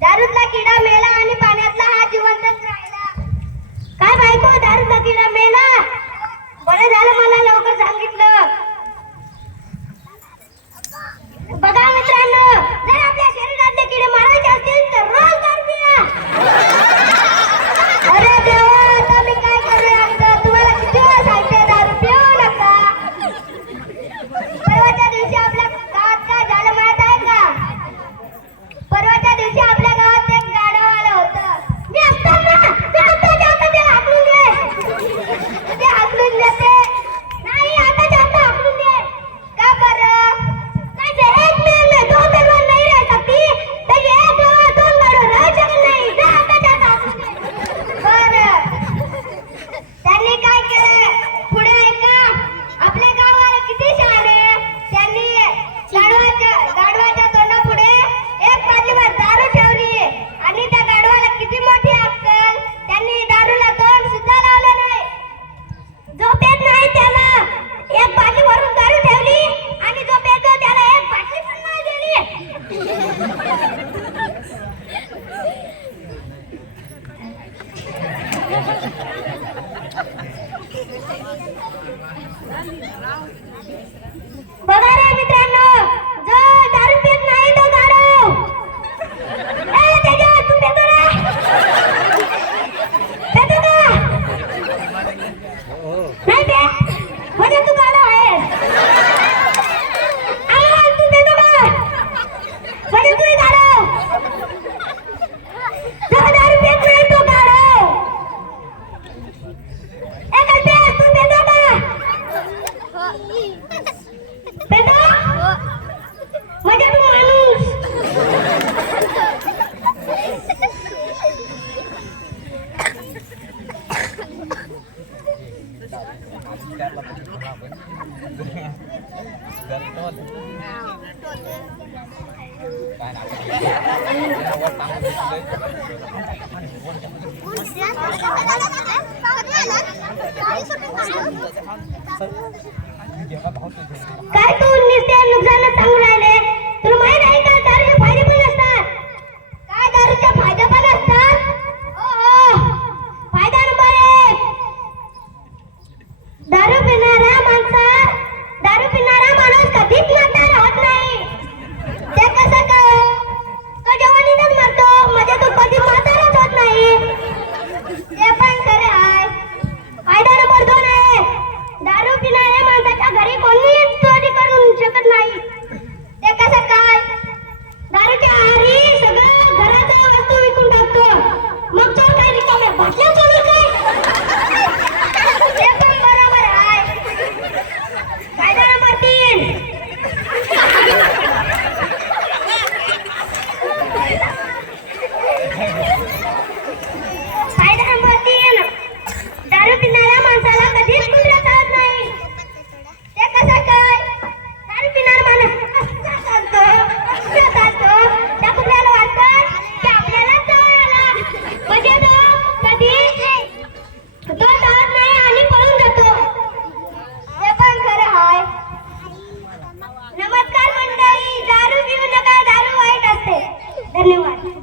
दारूतला किडा मेला आणि पाण्यातला हा जिवंतच राहिला. काय बायको, दारूतला किडा मेला? बरं झालं मला लवकर सांगितलं. पेतो म्हणजे तू माणूस. काय तू नुसते नुकसान सांगू राहिले? तुला माहित आहे का दारूचे फायदे पण असतात? काय दारूचे फायदे पण असतात? हो, फायदा नंबर 1, दारू पिणारा माणूस कधीच म्हातारा होत नाही. ते कसं काय? तो जवानीतच मरतो, म्हणजे तो कधी म्हाताराच होत नाही. ते पण खरे आहे. फायदा नंबर 2 आहे, दारू पिणाऱ्या माणसाच्या घरी कोणीच चोरी करू शकत नाही. ते कसं काय? दारूच्या आहारी सगळं घराच्या वस्तू विकून टाकतो, मग चोर काय रिकाम्या बाटल्या चोरी काय? ते पण बरोबर आहे. फायदा नंबर 3, दारू पिणाऱ्या माणसाला कधीच कुत्रा चावत नाही. ते कसं काय? दारू पिणारा माणूस असा चालतो, त्या कुत्र्याला वाटतं की आपल्याला चाव आला, म्हणजे तो चावत नाही आणि पळून जातो. ते पण खरं आहे. नमस्कार मंडळी, दारू पिऊ नका, दारू वाईट असते. धन्यवाद.